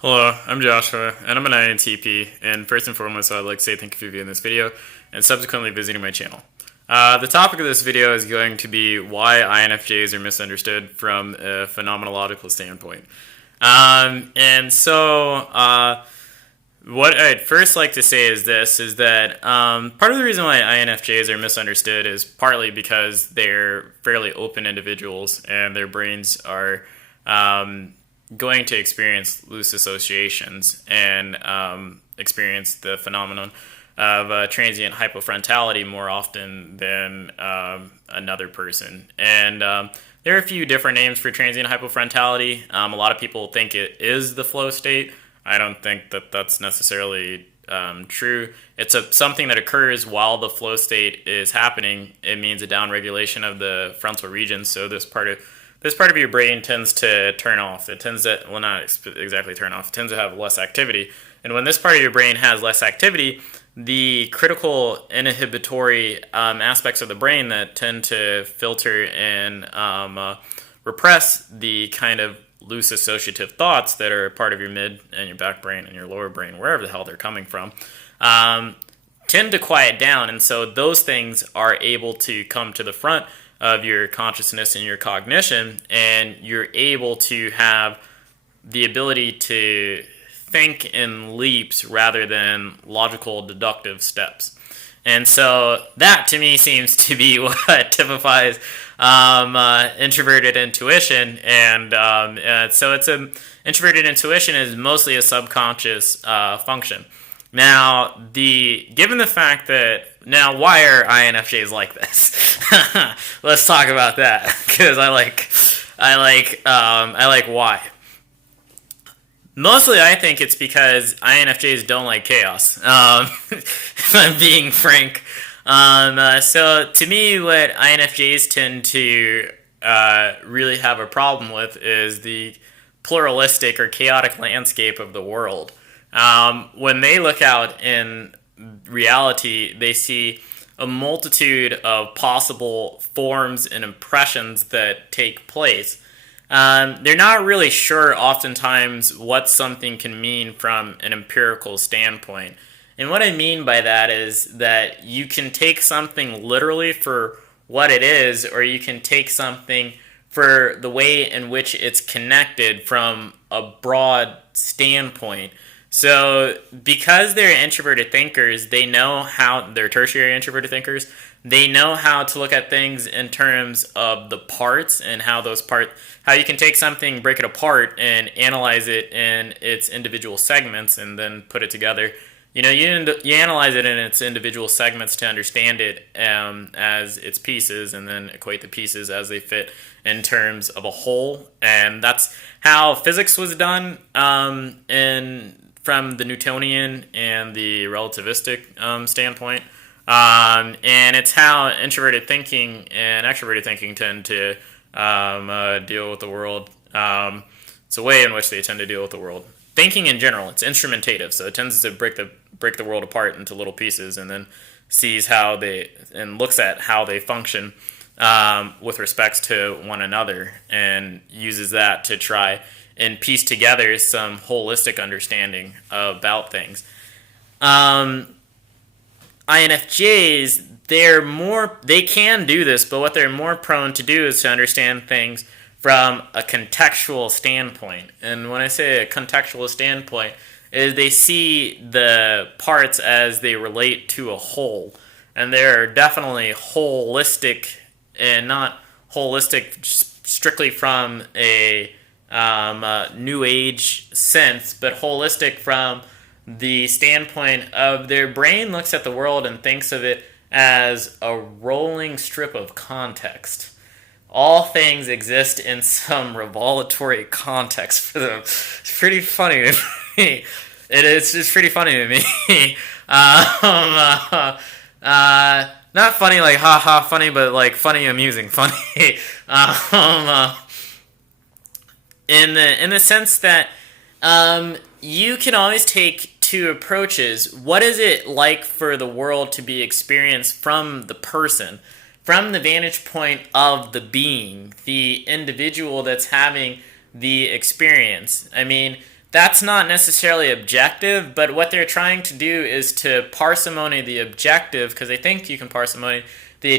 Hello, I'm Joshua, and I'm an INTP, and first and foremost, I'd like to say thank you for viewing this video, and subsequently visiting my channel. The topic of this video is going to be why INFJs are misunderstood from a phenomenological standpoint. What I'd first like to say is this, is that part of the reason why INFJs are misunderstood is partly because they're fairly open individuals, and their brains are going to experience loose associations and experience the phenomenon of transient hypofrontality more often than another person. And there are a few different names for transient hypofrontality. A lot of people think it is the flow state. I don't think that that's necessarily true. It's something that occurs while the flow state is happening. It means a downregulation of the frontal region. So this part of your brain tends to turn off. It tends to, well, not exactly turn off. It tends to have less activity. And when this part of your brain has less activity, the critical inhibitory aspects of the brain that tend to filter and repress the kind of loose associative thoughts that are part of your mid and your back brain and your lower brain, wherever the hell they're coming from, tend to quiet down. And so those things are able to come to the front of your consciousness and your cognition, and you're able to have the ability to think in leaps rather than logical deductive steps. And so that to me seems to be what typifies introverted intuition. And so introverted intuition is mostly a subconscious function. Now, given the fact that why are INFJs like this? Let's talk about that because I like why. Mostly, I think it's because INFJs don't like chaos. If I'm being frank. So to me, what INFJs tend to really have a problem with is the pluralistic or chaotic landscape of the world. When they look out in reality, they see a multitude of possible forms and impressions that take place. They're not really sure oftentimes what something can mean from an empirical standpoint. And what I mean by that is that you can take something literally for what it is, or you can take something for the way in which it's connected from a broad standpoint. So, because they're introverted thinkers, they're tertiary introverted thinkers, they know how to look at things in terms of the parts and how you can take something, break it apart, and analyze it in its individual segments and then put it together. You analyze it in its individual segments to understand it as its pieces, and then equate the pieces as they fit in terms of a whole. And that's how physics was done from the Newtonian and the relativistic standpoint. And it's how introverted thinking and extroverted thinking tend to deal with the world. It's a way in which they tend to deal with the world. Thinking in general, it's instrumentative, so it tends to break the world apart into little pieces, and then looks at how they function with respects to one another, and uses that to try and piece together some holistic understanding about things. INFJs, they can do this, but what they're more prone to do is to understand things from a contextual standpoint. And when I say a contextual standpoint, is they see the parts as they relate to a whole. And they're definitely holistic, and not holistic strictly from a new age sense, but holistic from the standpoint of their brain looks at the world and thinks of it as a rolling strip of context. All things exist in some revelatory context for them. It's pretty funny to me. It's just pretty funny to me. Not funny like ha ha funny, but like funny, amusing funny. In the sense that you can always take two approaches. What is it like for the world to be experienced from the person, from the vantage point of the being, the individual that's having the experience? I mean, that's not necessarily objective, but what they're trying to do is to parsimony the objective, because they think you can parsimony the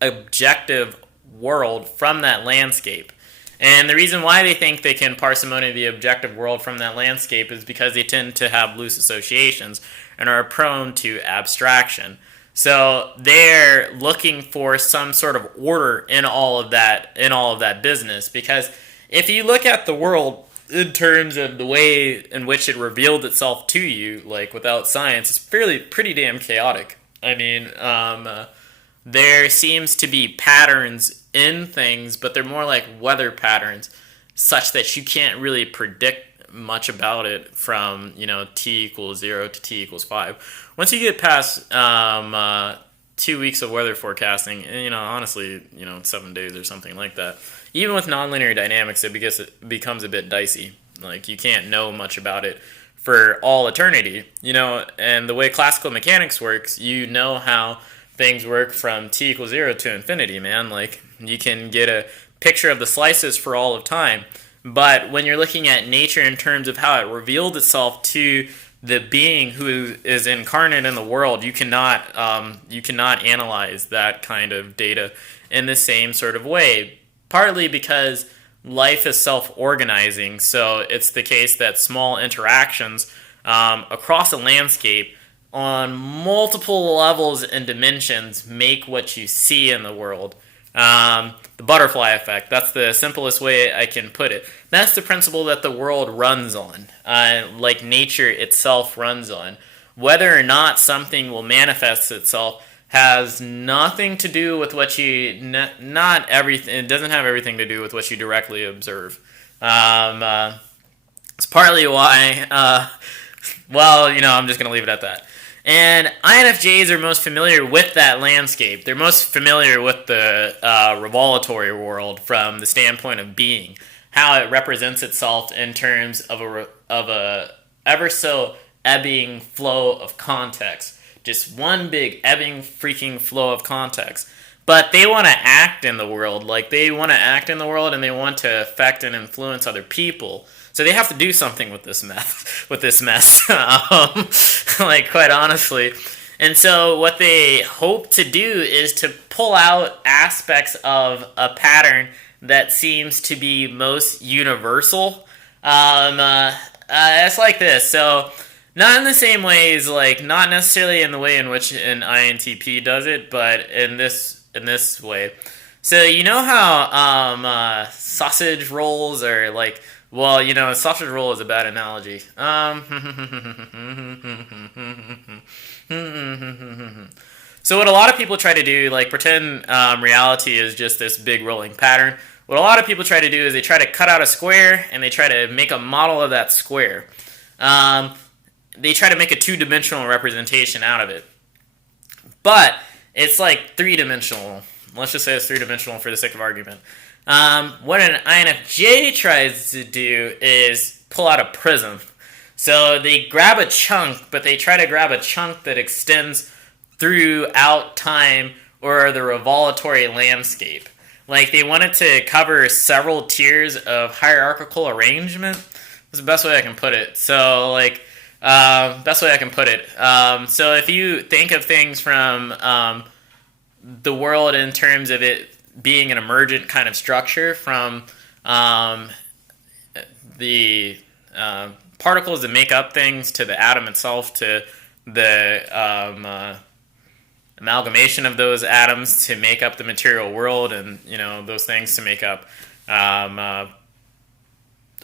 objective world from that landscape. And the reason why they think they can parsimony the objective world from that landscape is because they tend to have loose associations and are prone to abstraction. So they're looking for some sort of order in all of that business, because if you look at the world in terms of the way in which it revealed itself to you, like without science, it's pretty damn chaotic. I mean, there seems to be patterns in things, but they're more like weather patterns, such that you can't really predict much about it from, t equals 0 to t equals 5. Once you get past 2 weeks of weather forecasting, and, honestly, 7 days or something like that, even with nonlinear dynamics, it becomes a bit dicey. Like, you can't know much about it for all eternity, and the way classical mechanics works, how things work from t equals 0 to infinity, man. Like, you can get a picture of the slices for all of time, but when you're looking at nature in terms of how it revealed itself to the being who is incarnate in the world, you cannot analyze that kind of data in the same sort of way, partly because life is self-organizing. So it's the case that small interactions across a landscape on multiple levels and dimensions make what you see in the world. The butterfly effect, that's the simplest way I can put it. That's the principle that the world runs on, like nature itself runs on. Whether or not something will manifest itself has nothing to do with what you, not everything, it doesn't have everything to do with what you directly observe. It's partly why, I'm just going to leave it at that. And INFJs are most familiar with that landscape. They're most familiar with the revelatory world from the standpoint of being, how it represents itself in terms of a ever so ebbing flow of context. Just one big ebbing freaking flow of context. But they want to act in the world. Like, they want to act in the world, and they want to affect and influence other people. So they have to do something with this mess, like, quite honestly. And so what they hope to do is to pull out aspects of a pattern that seems to be most universal. It's like this. So not in the same ways, like, not necessarily in the way in which an INTP does it, but in this way. So you know how sausage rolls are like, well, a sausage roll is a bad analogy. So what a lot of people try to do, like, pretend reality is just this big rolling pattern. What a lot of people try to do is they try to cut out a square and they try to make a model of that square. They try to make a two-dimensional representation out of it. But it's like three-dimensional. Let's just say it's three-dimensional for the sake of argument. What an INFJ tries to do is pull out a prism. So they grab a chunk, but they try to grab a chunk that extends throughout time or the revelatory landscape. Like, they want it to cover several tiers of hierarchical arrangement. That's the best way I can put it. So, like, so if you think of things from the world in terms of it being an emergent kind of structure from the particles that make up things to the atom itself to the amalgamation of those atoms to make up the material world, and those things to make up RNA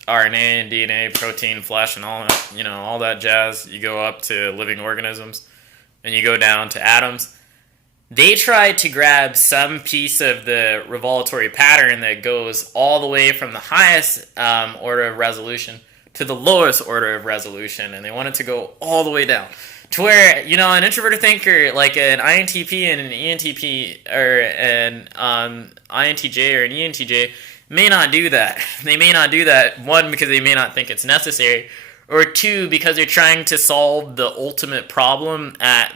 and DNA, protein, flesh, and all that jazz. You go up to living organisms, and you go down to atoms. They try to grab some piece of the revelatory pattern that goes all the way from the highest order of resolution to the lowest order of resolution, and they want it to go all the way down to where an introverted thinker like an INTP and an ENTP or an INTJ or an ENTJ may not do that. They may not do that, one, because they may not think it's necessary, or two, because they're trying to solve the ultimate problem at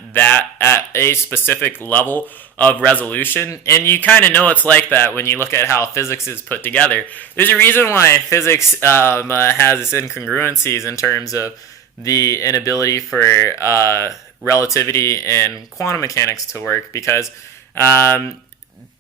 a specific level of resolution. And you kind of know it's like that when you look at how physics is put together. There's a reason why physics has its incongruencies in terms of the inability for relativity and quantum mechanics to work, because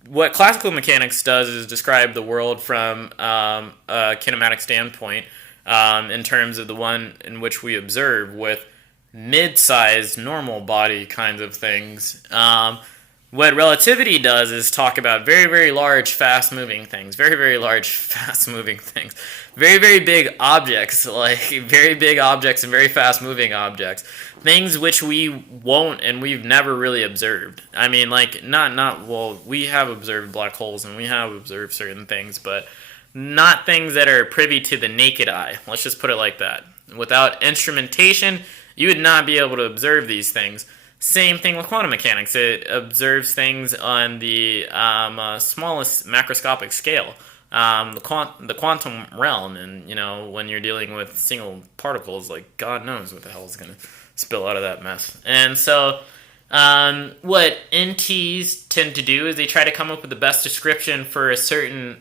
what classical mechanics does is describe the world from a kinematic standpoint, in terms of the one in which we observe, with mid-sized normal body kinds of things. What relativity does is talk about very, very large, fast-moving things. Very, very large, fast-moving things. Very, very big objects, like very big objects and very fast-moving objects. Things which we won't and we've never really observed. I mean, like, well, we have observed black holes and we have observed certain things, but not things that are privy to the naked eye. Let's just put it like that. Without instrumentation, you would not be able to observe these things. Same thing with quantum mechanics. It observes things on the smallest macroscopic scale, the quantum realm. And, you know, when you're dealing with single particles, like, God knows what the hell is going to spill out of that mess. And so what NTs tend to do is they try to come up with the best description for a certain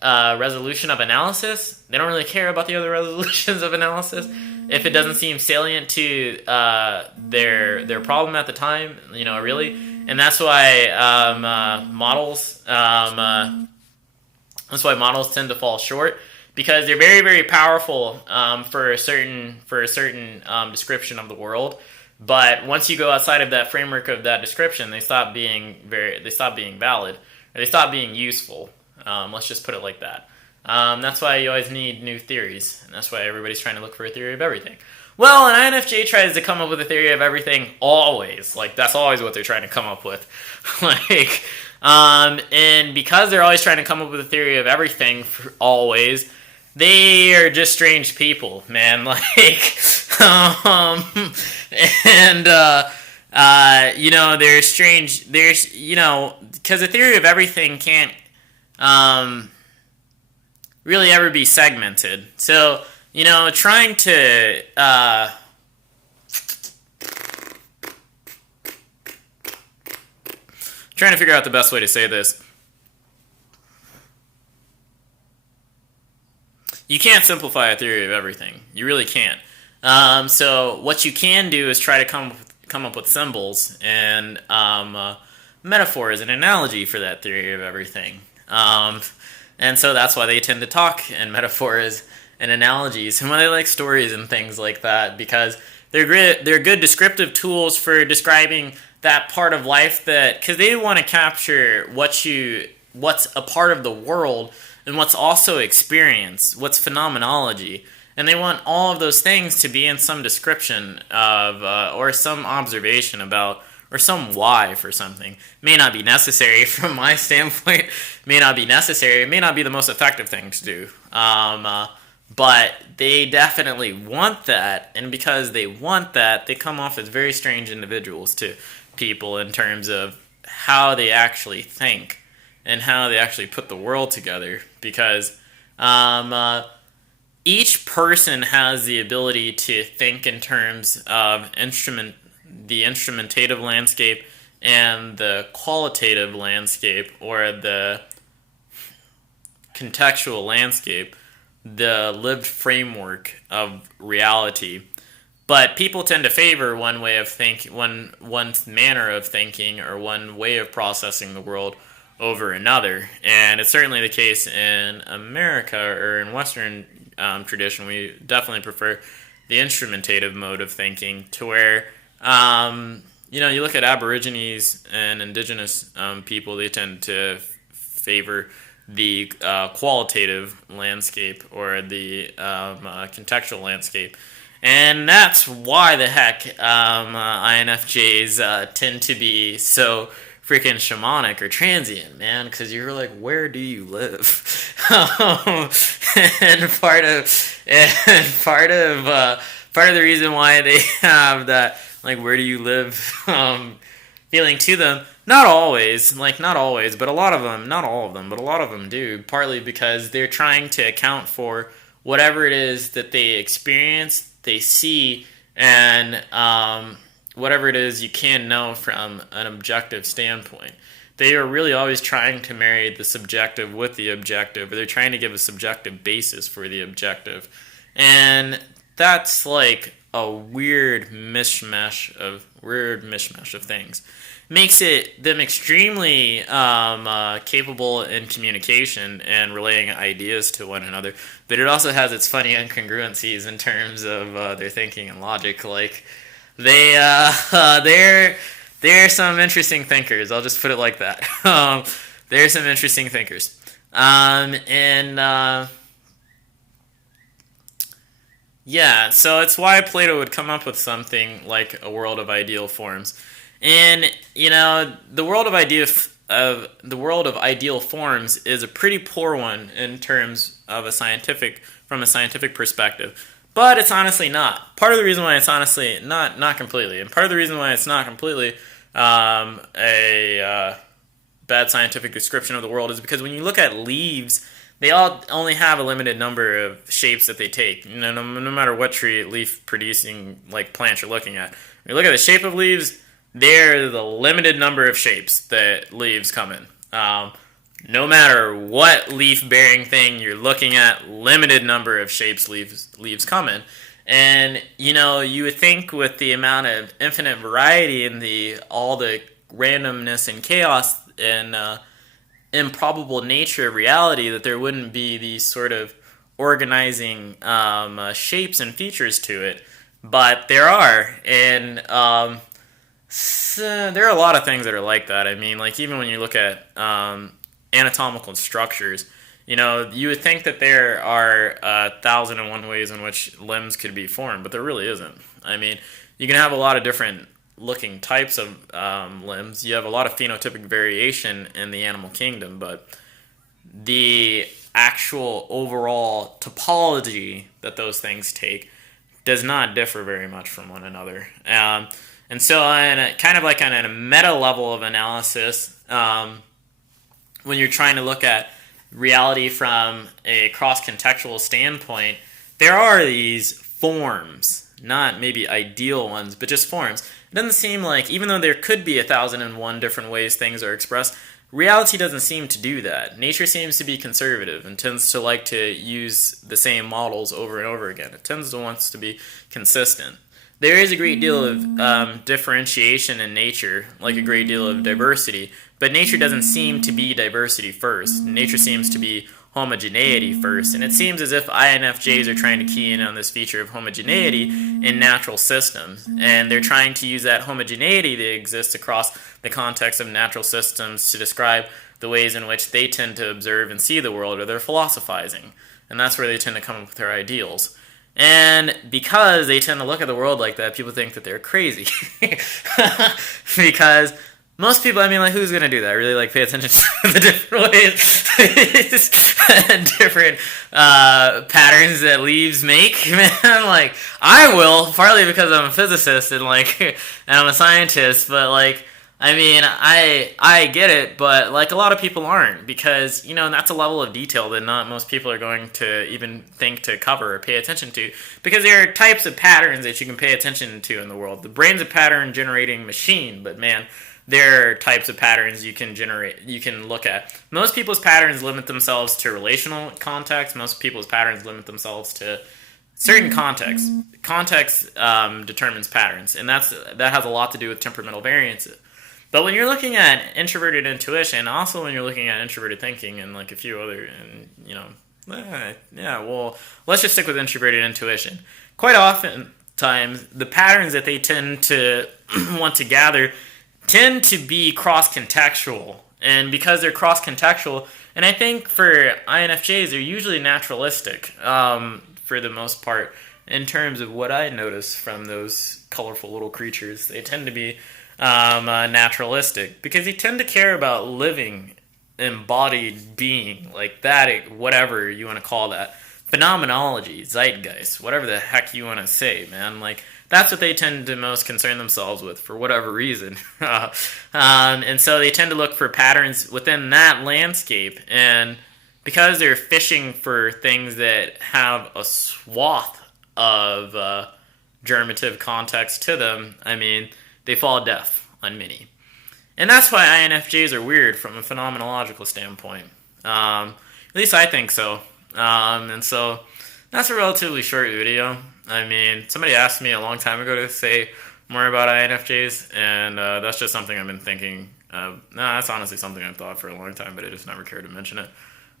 resolution of analysis. They don't really care about the other resolutions of analysis if it doesn't seem salient to their problem at the time, you know, really. And that's why models tend to fall short, because they're very, very powerful for a certain description of the world. But once you go outside of that framework of that description, they stop being valid, or they stop being useful. Let's just put it like that. That's why you always need new theories, and that's why everybody's trying to look for a theory of everything. Well, an INFJ tries to come up with a theory of everything always. Like, that's always what they're trying to come up with. And because they're always trying to come up with a theory of everything always, they are just strange people, man. You know, they're strange. There's, you know, because a theory of everything can't really ever be segmented. So, you know, trying to figure out the best way to say this. You can't simplify a theory of everything. You really can't. So what you can do is try to come up with symbols and metaphors and analogy for that theory of everything. And so that's why they tend to talk in metaphors and analogies, and why they like stories and things like that, because they're good descriptive tools for describing that part of life, that because they want to capture what's a part of the world and what's also experience, what's phenomenology. And they want all of those things to be in some description of, or some observation about, or some why for something. May not be necessary from my standpoint, may not be necessary, it may not be the most effective thing to do. But they definitely want that, and because they want that, they come off as very strange individuals to people in terms of how they actually think and how they actually put the world together, because each person has the ability to think in terms of the instrumentative landscape and the qualitative landscape, or the contextual landscape, the lived framework of reality. But people tend to favor one way of one manner of thinking, or one way of processing the world over another. And it's certainly the case in America, or in Western tradition. We definitely prefer the instrumentative mode of thinking, to where you know, you look at Aborigines and indigenous people, they tend to favor the qualitative landscape, or the contextual landscape. And that's why the heck INFJs tend to be so freaking shamanic or transient, man, because you're like, where do you live? And part of the reason why they have that, like, where do you live feeling to them, not always, but a lot of them, not all of them, but a lot of them do, partly because they're trying to account for whatever it is that they experience, they see, and whatever it is you can know from an objective standpoint. They are really always trying to marry the subjective with the objective, or they're trying to give a subjective basis for the objective. And that's like a weird mishmash of things. Makes it them extremely capable in communication and relaying ideas to one another, but it also has its funny incongruencies in terms of their thinking and logic. Like they're some interesting thinkers. I'll just put it like that. They're some interesting thinkers, and yeah, so it's why Plato would come up with something like a world of ideal forms. And the world of ideal forms is a pretty poor one in terms of from a scientific perspective. But it's honestly not. Part of the reason why it's honestly not completely, and part of the reason why it's not completely a bad scientific description of the world is because when you look at leaves, they all only have a limited number of shapes that they take. No matter what tree leaf producing like plant you're looking at. When you look at the shape of leaves, they're the limited number of shapes that leaves come in. No matter what leaf-bearing thing you're looking at, limited number of shapes leaves come in. And, you would think with the amount of infinite variety and all the randomness and chaos and improbable nature of reality that there wouldn't be these sort of organizing shapes and features to it. But there are. And so there are a lot of things that are like that. I mean, like even when you look at anatomical structures, you would think that there are 1,001 ways in which limbs could be formed, but there really isn't. I mean, you can have a lot of different looking types of limbs. You have a lot of phenotypic variation in the animal kingdom, but the actual overall topology that those things take does not differ very much from one another. And so on a meta level of analysis, when you're trying to look at reality from a cross-contextual standpoint, there are these forms, not maybe ideal ones, but just forms. It doesn't seem like, even though there could be 1,001 different ways things are expressed, reality doesn't seem to do that. Nature seems to be conservative and tends to like to use the same models over and over again. It tends to want to be consistent. There is a great deal of differentiation in nature, like a great deal of diversity, but nature doesn't seem to be diversity first. Nature seems to be homogeneity first, and it seems as if INFJs are trying to key in on this feature of homogeneity in natural systems, and they're trying to use that homogeneity that exists across the context of natural systems to describe the ways in which they tend to observe and see the world, or they're philosophizing, and that's where they tend to come up with their ideals. And because they tend to look at the world like that, people think that they're crazy. Because most people, who's going to do that? Really, pay attention to the different ways and different patterns that leaves make, man. I will, partly because I'm a physicist and I'm a scientist, but I get it, but a lot of people aren't, because that's a level of detail that not most people are going to even think to cover or pay attention to, because there are types of patterns that you can pay attention to in the world. The brain's a pattern generating machine, but man, there are types of patterns you can look at. Most people's patterns limit themselves to relational context. Most people's patterns limit themselves to certain context. Context determines patterns, and that has a lot to do with temperamental variance. But when you're looking at introverted intuition, also when you're looking at introverted thinking and a few other, let's just stick with introverted intuition. Quite often times, the patterns that they tend to want to gather tend to be cross-contextual. And because they're cross-contextual, and I think for INFJs, they're usually naturalistic for the most part, in terms of what I notice from those colorful little creatures. They tend to be naturalistic, because they tend to care about living, embodied being, whatever you want to call that, phenomenology, zeitgeist, whatever the heck you want to say, man. That's what they tend to most concern themselves with, for whatever reason. And so they tend to look for patterns within that landscape, and because they're fishing for things that have a swath of germative context to them, I mean, they fall deaf on many. And that's why INFJs are weird from a phenomenological standpoint. At least I think so. And so that's a relatively short video. I mean, somebody asked me a long time ago to say more about INFJs, and that's just something I've been thinking. No, that's honestly something I've thought for a long time, but I just never cared to mention it.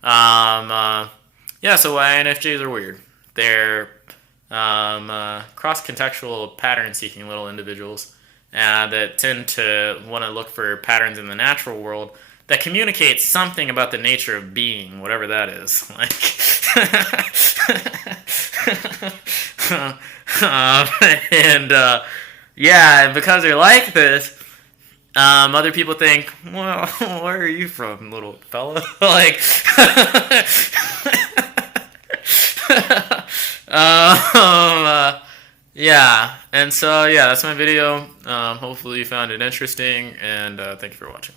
Yeah, so INFJs are weird. They're cross-contextual, pattern-seeking little individuals that tend to want to look for patterns in the natural world that communicate something about the nature of being, whatever that is. And yeah, and because they're like this, other people think, well, where are you from, little fella? Like, yeah, and so yeah, that's my video. Hopefully you found it interesting, and thank you for watching.